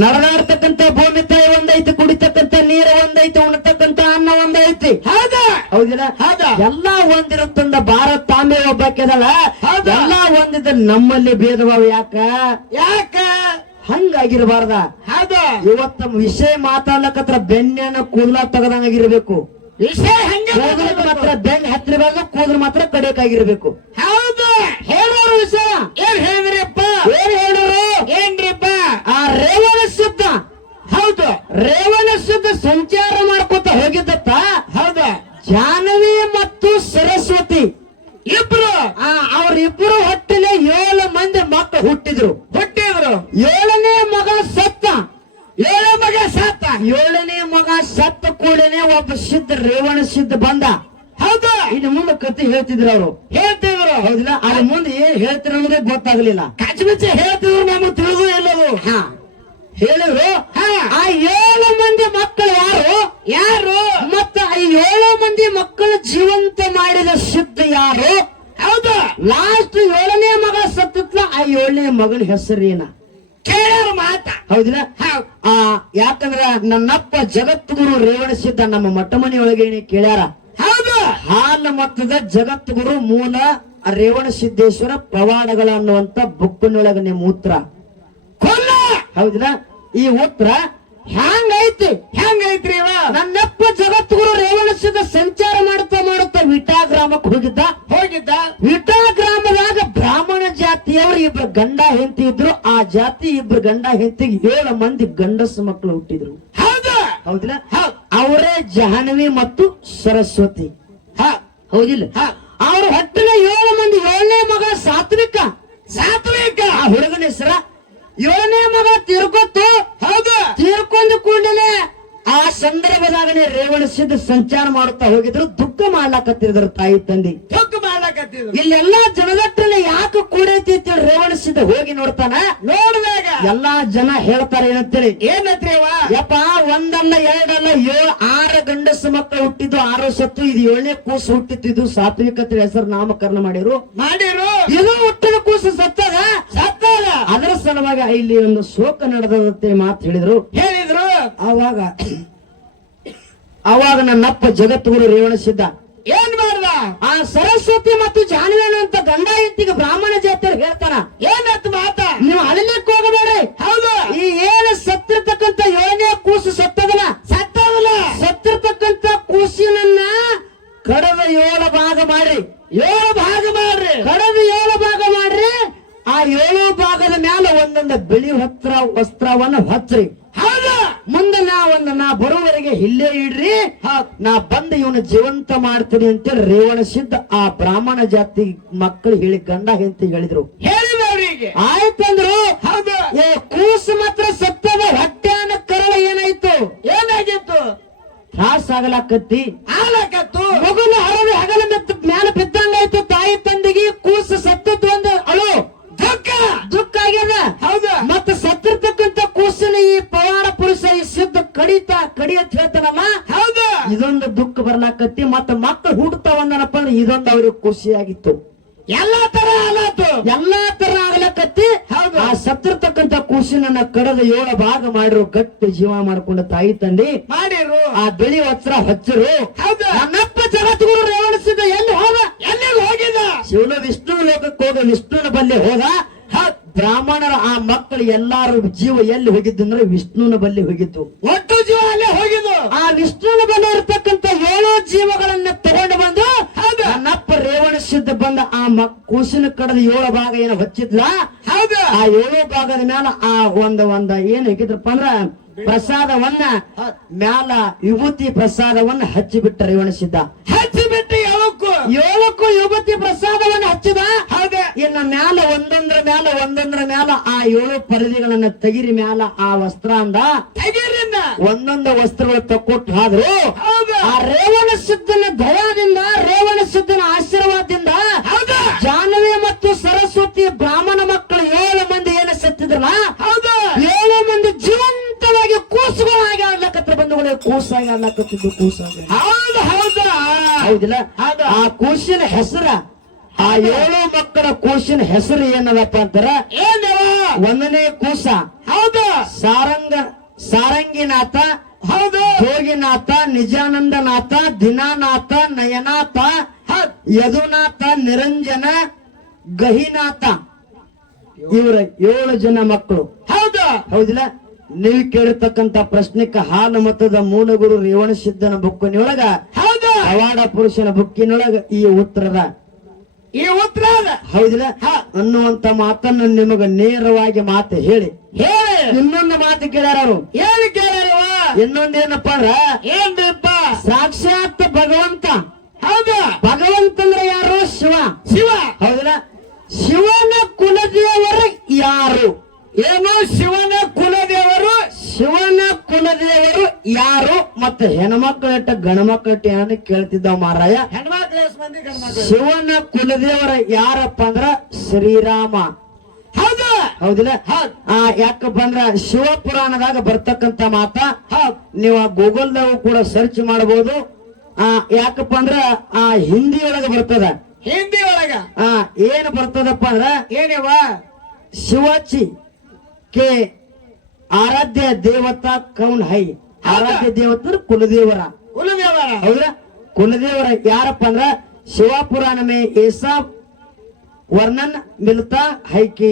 ನಡೆದಾಡ್ತಕ್ಕಂಥ ಭೂಮಿ ತಾಯಿ ಒಂದೈತಿ, ಕುಡಿತಕ್ಕಂಥ ನೀರು ಒಂದೈತಿ, ಉಣತಕ್ಕಂಥ ಅನ್ನ ಒಂದೈತಿ. ಹೌದಾ ಹೌದಿಲ್ಲ? ಹೌದಾ ಎಲ್ಲಾ ಒಂದಿರುತ್ತಂದ ಭಾರತ ತಾಂಬೆ ಒಬ್ಬಾಕಿದಳ. ಹೌದಾ ಎಲ್ಲಾ ಒಂದಿದ್ದ ನಮ್ಮಲ್ಲಿ ಭೇದ ಭಾವ ಯಾಕ ಹಂಗಾಗಿರ್ಬಾರ್ದ. ಹೌದಾ ಇವತ್ತ ವಿಷಯ ಮಾತಾಡ್ಲಕತ್ರ ಬೆನ್ನೇನ ಕೂದಲ ತೆಗದಂಗಾಗಿರ್ಬೇಕು. ವಿಷಯ ಹಂಗ ಕೂದಲು ಮಾತ್ರ ಬೆನ್ ಹತ್ತಿರಬಾರ್ದು, ಕೂದಲು ಮಾತ್ರ ಕಡಿಯಕ್ಕಾಗಿರ್ಬೇಕು. ಹೌದು ಹೇಳೋರು ವಿಷಯ ಏನ್ ಹೇಳಿದ್ರಿಪ್ಪ ಏನ್ ಹೇಳೋರು? ಏನ್ರಿಪ್ಪ ಆ ರೇವಣ ಸಿದ್ಧ, ಹೌದು ರೇವಣ ಸಿದ್ಧ ಸಂಚಾರ ಮಾಡ್ಕೊತ ಹೋಗಿದ್ದತ್ತ. ಹೌದಾ ಜಾಹ್ನವಿ ಮತ್ತು ಸರಸ್ವತಿ ಇಬ್ರು ಅವರಿಬ್ಬರು ಹೊಟ್ಟೆಲೆ 7 ಮಂದಿ ಮಕ್ಕಳು ಹುಟ್ಟಿದ್ರು. 7ನೇ ಮಗ ಸತ್ತ. 7ನೇ ಮಗ ಸತ್ತ ಕೂಡಲೇ ಒಬ್ಬ ಸಿದ್ಧ ರೇವಣ ಸಿದ್ಧ ಬಂದ. ಹೌದಾ ಇನ್ನು ಮುಂದೆ ಕತೆ ಹೇಳ್ತಿದ್ರು ಅವರು. ಹೇಳ್ತಿದ್ರು ಹೌದಿಲ್ಲ? ಅದ್ರ ಮುಂದೆ ಏನ್ ಹೇಳ್ತಿರ ಅನ್ನೋದೇ ಗೊತ್ತಾಗ್ಲಿಲ್ಲ. ಕಚ್ಚಬಿಚ್ಚಿ ಹೇಳ್ತಿದ್ರು ನಮಗೆ ತಿಳಿದು ಎಲ್ಲದು. ಹಾ ಹೇಳಿದ್ರು. ಹಾ ಆ 7 ಮಂದಿ ಮಕ್ಕಳು ಯಾರು ಮತ್ತ ಆ 7 ಮಂದಿ ಮಕ್ಕಳು ಜೀವಂತ ಮಾಡಿದ ಸಿದ್ಧ ಯಾರು? ಹೌದಾ ಲಾಸ್ಟ್ 7ನೇ ಮಗ ಸತ್ತತ್ಲ. ಆ 7ನೇ ಮಗನ ಹೆಸರೇನ ಕೇಳ್ಯಾರ ಮಾತ. ಹೌದಿಲ್ಲ? ಯಾಕಂದ್ರ ನನ್ನಪ್ಪ ಜಗದ್ಗುರು ರೇವಣ ಸಿದ್ಧ ನಮ್ಮ ಮಟ್ಟಮನಿ ಒಳಗೆ ಕೇಳ್ಯಾರ. ಹೌದು ಹಾಲು ಮತ್ತದ ಜಗದ್ಗುರು ಮೂಲ ರೇವಣ ಸಿದ್ದೇಶ್ವರ ಪವಾಡಗಳ ಅನ್ನುವಂತ ಬುಕ್ಕಿನೊಳಗ ನಿಮ್ಮ ಉತ್ತರ ಕೊಲ್ಲ. ಹೌದಿಲ್ಲ? ಈ ಉತ್ತರ ಹೆಂಗೈತ್ರಿ ಇವ? ನನ್ನಪ್ಪ ಜಗದ್ಗುರು ರೇವಣ ಸಿದ್ಧ ಸಂಚಾರ ಮಾಡುತ್ತಾ ವಿಟಾ ಗ್ರಾಮಕ್ಕೆ ಹೋಗಿದ್ದ. ವಿಟಾ ಗ್ರಾಮದಾಗ ಬ್ರಾಹ್ಮಣ ಜಾತಿಯವರು ಇಬ್ರು ಗಂಡ ಹೆಂಡತಿ ಇದ್ರು. ಆ ಜಾತಿ ಇಬ್ರು ಗಂಡ ಹೆಂಡತಿಗೆ 7 ಮಂದಿ ಗಂಡಸು ಮಕ್ಕಳು ಹುಟ್ಟಿದ್ರು. ಹೌದಿಲ್ಲ? ಅವರೇ ಜಾಹ್ನವಿ ಮತ್ತು ಸರಸ್ವತಿ. ಹೌದಿಲ್ಲ? ಅವ್ರ ಹೊಟ್ಟೆಲೆ 7 ಮಂದಿ. 7ನೇ ಮಗ ಸಾತ್ವಿಕ. ಆ ಹುಡುಗನ ಹೆಸರ 7ನೇ ಮಗ ತೀರ್ಕೊತ್ತು. ಹೌದು ತೀರ್ಕೊಂಡು ಕೂಡಲೇ ಆ ಸಂದರ್ಭದಾಗನೇ ರೇವಣ ಸಿದ್ಧ ಸಂಚಾರ ಮಾಡುತ್ತಾ ಹೋಗಿದ್ರು. ದುಃಖ ಮಾಡ್ಲಾಕತ್ತಿದ್ರು ತಾಯಿ ತಂದಿ. ಇಲ್ಲೆಲ್ಲಾ ಜನದಟ್ಟಲೆ ಯಾಕೆ ಕೂಡೈತಿ ಅಂತೇಳಿ ರೇವಣ ಸಿದ್ಧ ಹೋಗಿ ನೋಡ್ತಾನ. ನೋಡಿದಾಗ ಎಲ್ಲಾ ಜನ ಹೇಳ್ತಾರೆ ಏನಂತೇಳಿ. ಏನತ್ರಿ ಅವ? ಯಪ್ಪ ಒಂದಲ್ಲ ಎರಡಲ್ಲ 6 ಗಂಡಸು ಮಕ್ಕಳು ಹುಟ್ಟಿದ್ದು, 6 ಸತ್ತು. ಇದು 7ನೇ ಕೂಸು ಹುಟ್ಟಿತ್ತು. ಇದು ಸಾತ್ವಿಕತೆ ಹೆಸರು ನಾಮಕರಣ ಮಾಡಿರು. ಇದು ಹುಟ್ಟಿದ ಕೂಸು ಸತ್ತದ. ಅದರ ಸಲುವಾಗಿ ಇಲ್ಲಿ ಒಂದು ಶೋಕ ನಡೆದಂತೆ ಮಾತು ಹೇಳಿದ್ರು. ಅವಾಗ ನನ್ನಪ್ಪ ಜಗದ್ಗುರು ರೇವಣ ಸಿದ್ಧ ಏನ್ ಮಾಡ್ದ? ಆ ಸರಸ್ವತಿ ಮತ್ತು ಜಾಹ್ನವಿ ಅಂತ ಗಂಡ ಹೆಂಡತಿಗೆ ಬ್ರಾಹ್ಮಣ ಜಾತಿಯರು ಹೇಳ್ತಾರ. ಏನತ್ ಮಾತ? ನೀವು ಅಳಲಿಕ್ಕೆ ಹೋಗಬೇಡ್ರಿ. ಹೌದು ಈ ಏನು ಸತ್ತಿರ್ತಕ್ಕಂಥ 7ನೇ ಕೂಸು ಸತ್ತದಲ್ಲ, ಸತ್ತಿರ್ತಕ್ಕಂಥ ಕೂಸಿನನ್ನ ಕಡದ 7 ಭಾಗ ಮಾಡ್ರಿ. ಕಡದ 7 ಭಾಗ ಮಾಡ್ರಿ. ಆ 7 ಭಾಗದ ಮ್ಯಾಲ ಒಂದೊಂದು ಬಿಳಿ ವಸ್ತ್ರವನ್ನ ಹಚ್ಚ್ರಿ. ಮುಂದೆ ನಾ ಬರುವವರೆಗೆ ಇಲ್ಲೇ ಇಡ್ರಿ. ನಾ ಬಂದು ಇವನು ಜೀವಂತ ಮಾಡ್ತೀನಿ ಅಂತೇಳಿ ರೇವಣ ಸಿದ್ಧ ಆ ಬ್ರಾಹ್ಮಣ ಜಾತಿ ಮಕ್ಕಳು ಹೇಳಿ ಗಂಡ ಹೆಂಡತಿ ಹೇಳಿದ್ರು. ಆಯ್ತಂದ್ರು. ಕೂಸು ಮಾತ್ರ ಸತ್ತದ. ಹೊಟ್ಟೆನ ಕರಳ ಏನಾಗಿತ್ತು? ತ್ರಾಸ ಆಗಲಾಕತ್ತಿ. ಮಗುನ ಹಗಲ ಮ್ಯಾಲ ಬಿದ್ದಂಗಾಯ್ತು. ತಾಯಿ ತಂದಿಗೆ ಕೂಸು ಸತ್ತದ್ದು ಒಂದು ಅಳು ದುಃಖ ಆಗ್ಯದ. ಹೌದು ಮತ್ತ ಸತ್ತಿರ್ತಕ್ಕಂಥ ಕೂಸಿನ ಈ ಪವಾಡ ಪುರುಷ ಈ ಸಿದ್ಧ ಕಡಿಯತ್ ಹೇಳ್ತಾನಲ್ಲ. ಹೌದು ಇದೊಂದು ದುಃಖ ಬರ್ಲಾಕತ್ತಿ. ಮತ್ತ ಮಕ್ಕಳು ಹುಡ್ತಾವಂದನಪ್ಪ ಅಂದ್ರೆ ಇದೊಂದು ಅವ್ರಿಗೆ ಖುಷಿಯಾಗಿತ್ತು. ಎಲ್ಲಾ ತರ ಆಗ್ಲಕತ್ತಿ. ಆ ಸತ್ತಿರ್ತಕ್ಕಂಥ ಕೂಸಿನ ಕಡದ 7 ಭಾಗ ಮಾಡಿರು. ಗಟ್ಟಿ ಜೀವ ಮಾಡ್ಕೊಂಡು ತಾಯಿ ತಂದಿ ಮಾಡಿರು. ಆ ಬಿಳಿ ವಸ್ತ್ರ ಹಚ್ಚರು. ನನ್ನಪ್ಪ ಜಗದ್ಗುರು ರೇವಣ ಸಿದ್ಧ ಎಲ್ಲಿಗೆ ಹೋಗಿದ? ಶಿವನ ವಿಷ್ಣು ಲೋಕಕ್ಕೆ ಹೋಗ ವಿಷ್ಣುವಿನ ಬಲ್ಲಿ ಹೋದ. ಬ್ರಾಹ್ಮಣರ ಆ ಮಕ್ಕಳು ಎಲ್ಲಾರು ಜೀವ ಎಲ್ಲಿ ಹೋಗಿದ್ದು ಅಂದ್ರೆ ವಿಷ್ಣುವಿನ ಬಲ್ಲಿ ಹೋಗಿದ್ದು. ಒಟ್ಟು ಜೀವ ಅಲ್ಲೇ ಹೋಗಿದ್ದು. ಆ ವಿಷ್ಣುವಿನ ಬಲ್ಲಿ ಇರತಕ್ಕಂಥ 7 ಜೀವಗಳನ್ನ ತಗೊಂಡು ಬಂದು ನನ್ನಪ್ಪ ರೇವಣ ಸಿದ್ಧ ಬಂದ ಆ ಕೂಸಿನ ಕಡದ 7 ಭಾಗ ಏನು ಹಚ್ಚಿದ್ಲ. ಆ 7 ಭಾಗದ ಮ್ಯಾಲ ಆ ಒಂದ ಏನ್ ಹೇಗಿದ್ರಪ್ಪ ಅಂದ್ರ ಪ್ರಸಾದವನ್ನ ಮ್ಯಾಲ ವಿಭೂತಿ ಪ್ರಸಾದವನ್ನ ಹಚ್ಚಿಬಿಟ್ಟ ರೇವಣ ಸಿದ್ಧ. ಹಚ್ಚಿಬಿಟ್ಟು ಯಾವ ಏಳಕ್ಕೂ ಯುವತಿ ಪ್ರಸಾದವನ್ನು ಹಚ್ಚಿದ. ಹೌದ. ಇನ್ನ ಮ್ಯಾಲ ಒಂದೊಂದ್ರ ಮ್ಯಾಲ ಆ 7 ಪರದೆಗಳನ್ನ ತೆಗಿರಿ ಮ್ಯಾಲ ಆ ವಸ್ತ್ರ ಅಂದ. ತೆಗೀರಿನ್ನ ಒಂದೊಂದು ವಸ್ತ್ರಗಳು ತಕ್ಕೊಟ್ಟು ಆದ್ರು ಹೌದ. ಆ ರೇವಣ ಸಿದ್ಧನ ದಯಾದಿಂದ, ರೇವಣ ಸಿದ್ಧನ ಆಶೀರ್ವಾದದಿಂದ ಹೌದ. ಜಾಹ್ನವಿ ಮತ್ತು ಸರಸ್ವತಿ ಬ್ರಾಹ್ಮಣ ಮಕ್ಕಳು 7 ಮಂದಿ ಏನ ಸತ್ತಿದ್ರಲ್ಲ, ಹೌದ. 7 ಮಂದಿ ಜೀವಂತವಾಗಿ ಕೂಸುಗಳಾಗಿ ಆಡ್ಲಕತ್ರ ಬಂಧುಗಳೇ. ಕೂಸಾಗಿ ಆಡ್ಲಕತ್ತಿದ್ದು ಕೂಸಾಗಿ. ಹೌದ ಹೌದ ಹೌದಿಲ್ಲ? ಹೌದು. ಆ ಕೂಸಿನ ಹೆಸರ, ಆ 7 ಮಕ್ಕಳ ಕೂಸಿನ ಹೆಸರು ಏನದಪ್ಪ ಅಂತಾರ? ಏನವ? 1ನೇ ಕೂಸ ಹೌದ. ಸಾರಂಗಿನಾಥ, ಹೌದು. ಯೋಗಿನಾಥ, ನಿಜಾನಂದನಾಥ, ದಿನಾನಾಥ, ನಯನಾಥ, ಯದುನಾಥ, ನಿರಂಜನ, ಗಹಿನಾಥ. ಇವರ 7 ಜನ ಮಕ್ಕಳು. ಹೌದ. ಹೌದಿಲ್ಲ? ನೀವು ಕೇಳಿರ್ತಕ್ಕಂತ ಪ್ರಶ್ನೆಕ್ಕ ಹಾಲು ಮತದ ಮೂಲಗುರು ರೇವಣ ಸಿದ್ಧನ ಬುಕ್ಕಿನೊಳಗ, ಹೌದ. ಪವಾಡ ಪುರುಷನ ಬುಕ್ಕಿನೊಳಗ ಈ ಉತ್ತರದ, ಈ ಉತ್ತರ ಅದ. ಹೌದಿಲ್ಲ ಅನ್ನುವಂತ ಮಾತನ್ನು ನಿಮಗ ನೇರವಾಗಿ ಮಾತು ಹೇಳಿ ಹೇಳಿ. ಇನ್ನೊಂದು ಮಾತು ಕೇಳ್ಯಾರ ಅವರು. ಏನು ಕೇಳಲ್ವ? ಇನ್ನೊಂದೇನಪ್ಪ ಅಂದ್ರ, ಏನ್ರಿಪ್ಪ? ಸಾಕ್ಷಾತ್ ಭಗವಂತ. ಹೌದ. ಭಗವಂತ ಅಂದ್ರೆ ಯಾರು? ಶಿವ. ಶಿವ. ಹೌದಿಲ್ಲ? ಶಿವನ ಕುಲದೇವರು ಯಾರು? ಏನು? ಶಿವನ ಕುಲದೇವರು. ಶಿವನ ಕುಲದೇವರು ಯಾರು? ಮತ್ತೆ ಹೆಣ್ಮಕ್ಳು ಇಟ್ಟ ಗಣಮಕ್ಳು ಇಟ್ಟ ಏನನ್ನ ಕೇಳ್ತಿದ್ದಾವ ಮಾರಾಯ. ಹೆಣ್ಮಕ್ಳು ಎಷ್ಟು ಮಂದಿ ಗಂಡ್ಮಕ್ಳು? ಶಿವನ ಕುಲದೇವರ ಯಾರಪ್ಪ ಅಂದ್ರ ಶ್ರೀರಾಮ. ಹೌದ. ಹೌದಿಲ್ಲ? ಹೌದ್. ಯಾಕಪ್ಪ ಅಂದ್ರ ಶಿವಪುರಾಣದಾಗ ಬರ್ತಕ್ಕಂತ ಮಾತ ಹೌದ್. ನೀವು ಗೂಗಲ್ದಾಗ ಕೂಡ ಸರ್ಚ್ ಮಾಡಬಹುದು. ಯಾಕಪ್ಪ ಅಂದ್ರ ಹಿಂದಿ ಒಳಗ ಬರ್ತದ. ಹಿಂದಿ ಒಳಗ ಏನ್ ಬರ್ತದಪ್ಪ ಅಂದ್ರ, ಏನಿವ? ಶಿವಾಚಿ के आराध्य देवता कौन है? आराध्य देवता कुलदेवरा. ಕುಲದೇವರ. हौदा? कुलदेवरा यारप्ಪ अंದ್ರ शिवापुराण में ऐसा वर्णन मिलता है कि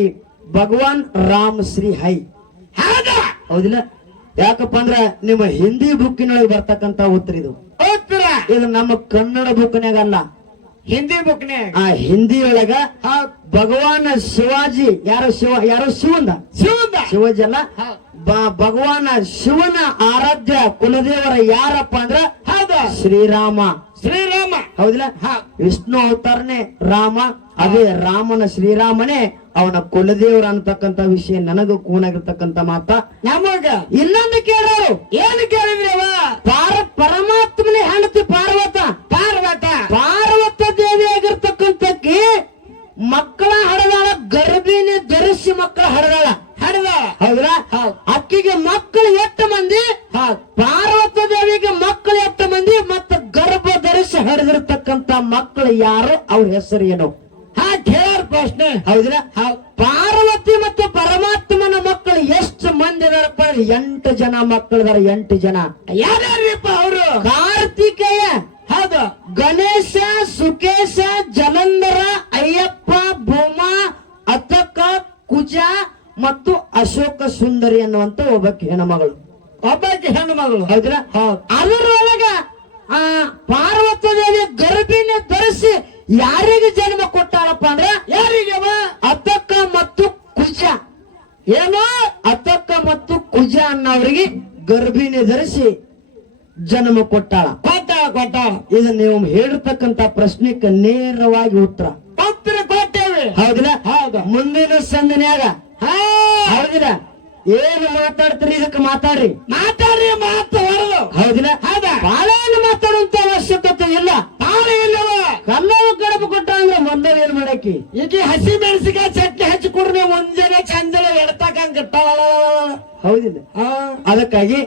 भगवान राम श्री है. ಹೌದ. ಹೌದಿಲ್ಲ? ಯಾಕಪ್ಪ ಅಂದ್ರ ನಿಮ್ಮ ಹಿಂದಿ ಬುಕ್ಕಿನೊಳಗೆ ಬರ್ತಕ್ಕಂತ ಉತ್ತರ ಇದು. ಉತ್ತರ ಇದು ನಮ್ಮ ಕನ್ನಡ ಬುಕ್ನಾಗ ಅಲ್ಲ, ಹಿಂದಿ ಬುಕ್ನೆ. ಹಿಂದಿ ಒಳಗ ಹೌದ್. ಭಗವಾನ್ ಶಿವಾಜಿ ಯಾರೋ ಶಿವಂದ ಶಿವಾಜಿ ಅಲ್ಲ, ಭಗವಾನ ಶಿವನ ಆರಾಧ್ಯ ಕುಲದೇವರ ಯಾರಪ್ಪ ಅಂದ್ರ ಹೌದ. ಶ್ರೀರಾಮ. ಶ್ರೀರಾಮ. ಹೌದಿಲ್ಲ? ವಿಷ್ಣು ಅವತಾರನೇ ರಾಮ. ಅದೇ ರಾಮನ ಶ್ರೀರಾಮನೇ ಅವನ ಕುಲದೇವರ ಅಂತಕ್ಕಂತ ವಿಷಯ ನನಗೂ ಕೂನಾಗಿರ್ತಕ್ಕಂತ ಮಾತ. ನಮಗ ಇನ್ನೊಂದು ಕೇಳೋರು. ಏನು ಕೇಳಿದ್ರವ? ಪರಮಾತ್ಮನೇ ಹೆಂಡತಿ ಪಾರ್ವತ. ಪಾರ್ವತ ದೇವಿ ಆಗಿರ್ತಕ್ಕಂಥಕ್ಕೆ ಮಕ್ಕಳ ಹಡದಾಳ, ಗರ್ಭಿಣಿ ಧರಿಸಿ ಮಕ್ಕಳ ಹಡದಾಳ. ಹೌದ್ರ? ಅಕ್ಕಿಗೆ ಮಕ್ಕಳು 8 ಮಂದಿ, ಪಾರ್ವತ ದೇವಿಗೆ ಮಕ್ಕಳು 8 ಮಂದಿ, ಮತ್ತೆ ಗರ್ಭ ಧರಿಸಿ ಹರಿದಿರ್ತಕ್ಕಂತ ಮಕ್ಕಳು ಯಾರು? ಅವ್ರ ಹೆಸರು ಏನು? ಕೇಳ ಪ್ರಶ್ನೆ. ಹೌದ್ರ? ಪಾರ್ವತಿ ಮತ್ತು ಪರಮಾತ್ಮನ ಮಕ್ಕಳು ಎಷ್ಟು ಮಂದಿ ಇದಾರಪ್ಪ? 8 ಜನ ಮಕ್ಕಳಿದಾರ. 8 ಜನ. ಯಾರ್ಯಾರಿಪ್ಪ ಅವರು? ಕಾರ್ತಿಕೇಯ, ಹೌದು. ಗಣೇಶ, ಸುಕೇಶ, ಜಲಂಧರ, ಅಯ್ಯಪ್ಪ, ಭೂಮಾ, ಅತಕ, ಕುಜ ಮತ್ತು ಅಶೋಕ ಸುಂದರಿ ಅನ್ನುವಂತ ಒಬ್ಬಕ್ಕೆ ಹೆಣ್ಣುಮಗಳು. ಹೆಣ್ಣು ಮಗಳು. ಹೌದ್ರ? ಅದರೊಳಗ ಪಾರ್ವತ ದೇವಿ ಗರ್ಭಿಣಿ ಧರಿಸಿ ಯಾರಿಗೆ ಜನ್ಮ ಕೊಟ್ಟಾಳಪ್ಪ ಅಂದ್ರ, ಯಾರಿಗೆ? ಅತಕ ಮತ್ತು ಕುಜ. ಏನು? ಅತಕ ಮತ್ತು ಕುಜ ಅನ್ನೋರಿಗೆ ಗರ್ಭಿಣಿ ಧರಿಸಿ ಜನ್ಮ ಕೊಟ್ಟಾಳ. ಇದು ನೀವು ಹೇಳಿರ್ತಕ್ಕಂತ ಪ್ರಶ್ನೆಗೆ ನೇರವಾಗಿ ಉತ್ತರ ಕೊಟ್ಟೇವೆ. ಹೌದಿಲ್ಲ? ಹೌದು. ಮುಂದಿನ ಸಂದಿನ್ಯಾಗ ಹೌದಿಲ್ಲ? ಏನು ಮಾತಾಡ್ತೀರಿ ಇದಕ್ಕೆ ಮಾತಾಡ್ರಿ. ಮಾತು ಹೊರದು. ಹೌದಿಲ್ಲ? ಬಾಳ ಏನು ಮಾತಾಡುವಂತ ಅವಶ್ಯಕತೆ ಇಲ್ಲ. ಬಾಳ ಇಲ್ಲವ. ಕಲ್ಲವ ಕಡಪ ಕೊಟ್ಟ ಅಂದ್ರೆ ಮೊದಲು ಏನ್ ಮಾಡಾಕಿ? ಈಗ ಹಸಿ ಮೆಣಸಿಗೆ ಚಟ್ನಿ ಹಚ್ಚಿ ಕೊಡ್ರಿ, ಮುಂಜಾನೆ ಚಂದಲ ಎಡ್ತಕ್ಕಂಗ. ಹೌದಿಲ್ಲ? ಅದಕ್ಕಾಗಿ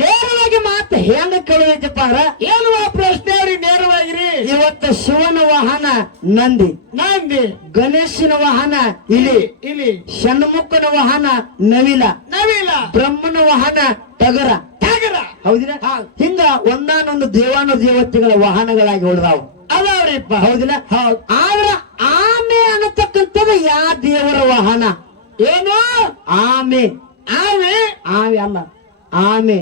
ನೇರವಾಗಿ ಮಾತು ಹೆಂಗ ಕೇಳೋದೈತಪ್ಪ ಅಂದ್ರ, ಏನು ಪ್ರಶ್ನೆ ಅವ್ರಿಗೆ ನೇರವಾಗಿರಿ. ಇವತ್ತು ಶಿವನ ವಾಹನ ನಂದಿ, ಗಣೇಶನ ವಾಹನ ಇಲಿ, ಷಣ್ಮುಖನ ವಾಹನ ನವಿಲ, ಬ್ರಹ್ಮನ ವಾಹನ ಟಗರ. ಹೌದಿಲ್ಲ? ಹಿಂಗ ಒಂದಾನೊಂದು ದೇವಾನು ದೇವತೆಗಳ ವಾಹನಗಳಾಗಿ ಉಳಿದಾವ ಅದಾವ್ರಿಪ್ಪ. ಹೌದಿಲ್ಲ? ಆದ್ರ ಆಮೆ ಅನ್ನತಕ್ಕಂಥದ್ದು ಯಾವ ದೇವರ ವಾಹನ? ಏನು? ಆಮೆ. ಆಮೆ ಅಲ್ಲ, ಆಮೆ.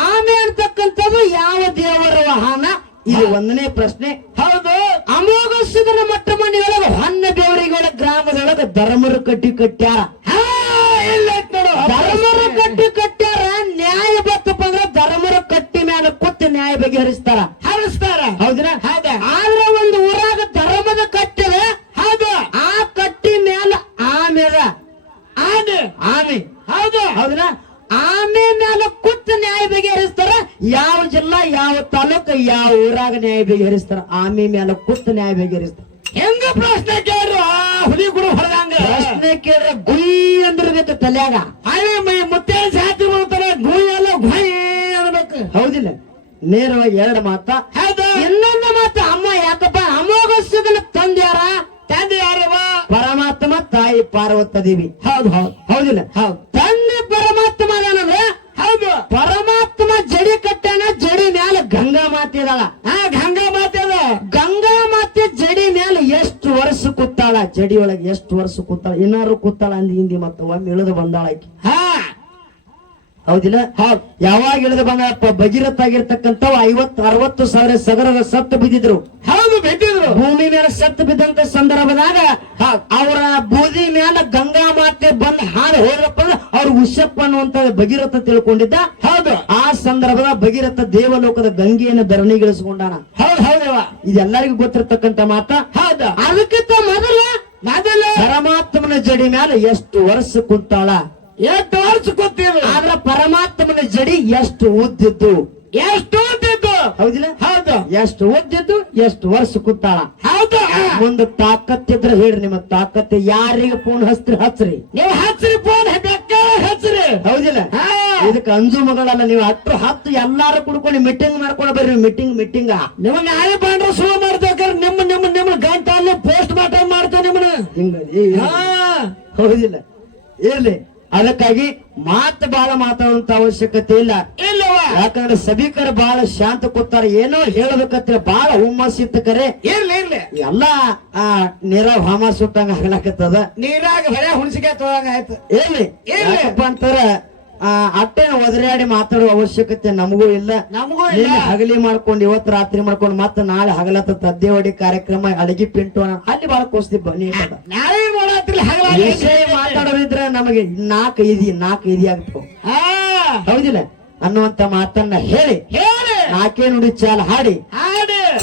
ಆಮೆ ಅಂತಕ್ಕಂಥದ್ದು ಯಾವ ದೇವರ ವಾಹನ? ಇದು 1ನೇ ಪ್ರಶ್ನೆ. ಹೌದು. ಅಮೋಘ ಸಿದ್ಧನ ಮೊಟ್ಟ ಮನೆಯೊಳಗ ಹೊನ್ನ ದೇವರಿಗಳ ಗ್ರಾಮದೊಳಗ ಧರ್ಮರು ಕಟ್ಟ್ಯಾರ. ಧರ್ಮರು ಕಟ್ಟ್ಯಾರ. ನ್ಯಾಯ ಬತ್ತಪ್ಪ ಅಂದ್ರ ಧರ್ಮರು ಕಟ್ಟಿ ಮ್ಯಾಲ ಕೊಟ್ಟು ನ್ಯಾಯ ಬಗೆಹರಿಸ್ತಾರ. ಹರಿಸ್ತಾರ. ಹೌದಿಲ್ಲ? ಹೌದು ಹೌದಾ ಆಮೇಲೆ ಕೂತ್ ನ್ಯಾಯ ಬಗೆಹರಿಸ್ತಾರ ಯಾವ ಜಿಲ್ಲಾ ಯಾವ ತಾಲೂಕು ಯಾವ ಊರಾಗ ನ್ಯಾಯ ಬಗೆಹರಿಸ್ತಾರ ಮೇಲೆ ಕೂತ್ ನ್ಯಾಯ ಬಗೆಹರಿಸ್ತಾರ ಹೆಂಗ ಪ್ರಶ್ನೆ ಕೇಳ್ರು ಹುಲಿ ಕೂಡ ಹೊಡೆದಂಗ ಪ್ರಶ್ನೆ ಕೇಳ್ರೆ ಗುಯ್ ಅಂದಿರ್ಬೇಕು ತಲ್ಯಾಗ ಮುತ್ತೇಳ ಜಾತಿ ಮಾಡ್ತಾರೆ ಗುಯ್ ಎಲ್ಲ ಗುಯ್ ಅನ್ಬೇಕು ಹೌದಿಲ್ಲ ನೇರವಾಗಿ ಎರಡು ಮಾತ ಹೌದು ಇನ್ನೊಂದು ಮಾತು ಅಮ್ಮ ಯಾಕಪ್ಪ ಅಮೋಘಸ್ಯದಲ್ಲಿ ತಂದ್ಯಾರ ತಂದೆ ಯಾರವ ಪರಮಾತ್ಮ ತಾಯಿ ಪಾರ್ವತ ದೇವಿ ಹೌದು ಹೌದು ಹೌದಿಲ್ಲ ಹೌದು ತಂದೆ ಪರಮಾತ್ಮ ಅದಾನಂದ್ರೆ ಹೌದು ಪರಮಾತ್ಮ ಜಡಿ ಕಟ್ಟಾನ ಜಡಿ ಮ್ಯಾಲ ಗಂಗಾ ಮಾತೆ ಇದಾಳ ಗಂಗಾ ಮಾತೆ ಅದ ಗಂಗಾ ಮಾತೆ ಜಡಿ ಮ್ಯಾಲ ಎಷ್ಟು ವರ್ಷ ಕೂತಾಳ ಜಡಿ ಒಳಗೆ ಎಷ್ಟು ವರ್ಷ ಕೂತಾಳ ಏನಾರು ಕೂತಾಳ ಅಂದಿ ಹಿಂದಿ ಮತ್ತ ಒಮ್ಮೆ ಇಳಿದು ಬಂದಾಳ ಆಕಿ ಹಾ ಹೌದಿಲ್ಲ ಹೌದು ಯಾವಾಗ ಇಳಿದು ಬಂದಪ್ಪ ಭಗೀರಥ ಆಗಿರ್ತಕ್ಕಂಥವ್ 50-60 ಸಾವಿರ ಸಗರದ ಸತ್ತು ಬಿದ್ದಿದ್ರು ಹೌದು ಬಿದ್ದಿದ್ರು ಭೂಮಿ ಮೇಲೆ ಸತ್ತು ಬಿದ್ದಂತ ಸಂದರ್ಭದಾಗ ಅವರ ಬೂದಿ ಮೇಲೆ ಗಂಗಾ ಮಾತೆ ಬಂದ್ ಹಾಡು ಹೋದ್ರಪ್ಪ ಅವ್ರ ಉಷಪ್ಪ ಅನ್ನುವಂತ ಭಗೀರಥ ತಿಳ್ಕೊಂಡಿದ್ದ ಹೌದು ಆ ಸಂದರ್ಭದ ಭಗೀರಥ ದೇವಲೋಕದ ಗಂಗೆಯನ್ನು ಧರಣಿಗಿಳಿಸ್ಕೊಂಡಾನ ಹೌದು ಹೌದವ ಇದೆಲ್ಲರಿಗೂ ಗೊತ್ತಿರ್ತಕ್ಕಂಥ ಮಾತ ಹೌದು ಅದಕ್ಕಿಂತ ಮೊದಲು ಪರಮಾತ್ಮನ ಜಡಿ ಮೇಲೆ ಎಷ್ಟು ವರ್ಷ ಕುಂತಾಳ ಎಷ್ಟು ವರ್ಷ ಕೂತಿದ್ರು ಆದ್ರ ಪರಮಾತ್ಮನ ಜಡಿ ಎಷ್ಟು ಉದ್ದಿದ್ದು ಎಷ್ಟು ಓದಿದ್ದು ಹೌದಿಲ್ಲ ಹೌದು ಎಷ್ಟು ಉದ್ದಿದ್ದು ಎಷ್ಟು ವರ್ಷ ಕೂತಾಳ ಹೌದು ಮುಂದೆ ತಾಕತ್ತಿದ್ರೆ ಹೇಳ್ರಿ ನಿಮ್ಮ ತಾಕತ್ತು ಯಾರಿಗೆ ಫೋನ್ ಹಚ್ಚ್ರಿ ನೀವು ಹಚ್ಚ್ರಿ ಫೋನ್ ಬೆಕ್ಕ ಹಚ್ಚ್ರಿ ಹೌದಿಲ್ಲ ಇದಕ್ಕೆ ಅಂಜು ಮಗಳಲ್ಲ ನೀವು ಹತ್ತು ಎಲ್ಲಾರು ಕುಡ್ಕೊಂಡು ಮೀಟಿಂಗ್ ಮಾಡ್ಕೊಂಡು ಬರ್ರಿ ಮೀಟಿಂಗ್ ನೀವು ನಾಳೆ ಬಂದ್ರೆ ಶುರು ಮಾಡ್ಬೇಕಾದ್ರೆ ನಿಮ್ಮ ಗಂಟೆ ಅಲ್ಲಿ ಪೋಸ್ಟ್ ಮಾರ್ಟಮ್ ಮಾಡ್ತೇವೆ ನಿಮ್ಮನ್ನ ಹಿಂಗ ಹೌದಿಲ್ಲ ಇರ್ಲಿ ಅದಕ್ಕಾಗಿ ಮಾತು ಬಹಳ ಮಾತಾಡುವಂತ ಅವಶ್ಯಕತೆ ಇಲ್ಲ ಇಲ್ಲವ ಯಾಕಂದ್ರೆ ಸಭಿಕರು ಬಹಳ ಶಾಂತ ಕೂತಾರ ಏನೋ ಹೇಳಬೇಕಂತ ಬಹಳ ಹುಮ್ಮಸ್ಸಿತ್ತು ಕರೆ ಇರ್ಲಿ ಎಲ್ಲಾ ನೀರಾಗ ಹಾಮ ಸುಟ್ಟಂಗ ಆಗ್ಲಾಕತ್ತದ ನೀರಾಗ ಹೊಳೆ ಹುಣಸಿಗೆ ತೊಳಂಗ ಆಯ್ತು ಎಲ್ಲಿ ಯಾಕಪ್ಪ ಅಂತಾರ ಅಟ್ಟೇನ ಒದರಾಡಿ ಮಾತಾಡುವ ಅವಶ್ಯಕತೆ ನಮಗೂ ಇಲ್ಲ ಹಗಲಿ ಮಾಡ್ಕೊಂಡು ಇವತ್ತು ರಾತ್ರಿ ಮಾಡ್ಕೊಂಡು ಮತ್ತೆ ನಾಳೆ ಹಗಲತ್ತ ತದ್ದೆ ಹೊಡಿ ಕಾರ್ಯಕ್ರಮ ಅಡಗಿ ಪಿಂಟು ಅಲ್ಲಿ ಬಹಳ ಕೋಸ್ತಿ ಬನ್ನಿ ನಾಳೆ ನೋಡತ್ರಿ ವಿಷಯ ಮಾತಾಡೋದಿದ್ರೆ ನಮಗೆ 4 ಇದಿ ಆಗ್ತಾವ ಹೌದಿಲ್ಲ ಅನ್ನುವಂತ ಮಾತನ್ನ ಹೇಳಿ 4 ನುಡಿ ಚಾಲ ಹಾಡಿ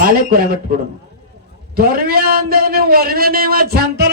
ಬಾಳೆ ಕೊರೆ ಬಿಟ್ಬಿಡೋಣ ತೊರವೆ ಅಂದ್ರೆ ನೀವು ಒರವೆ ನೀವು ಚಂತನ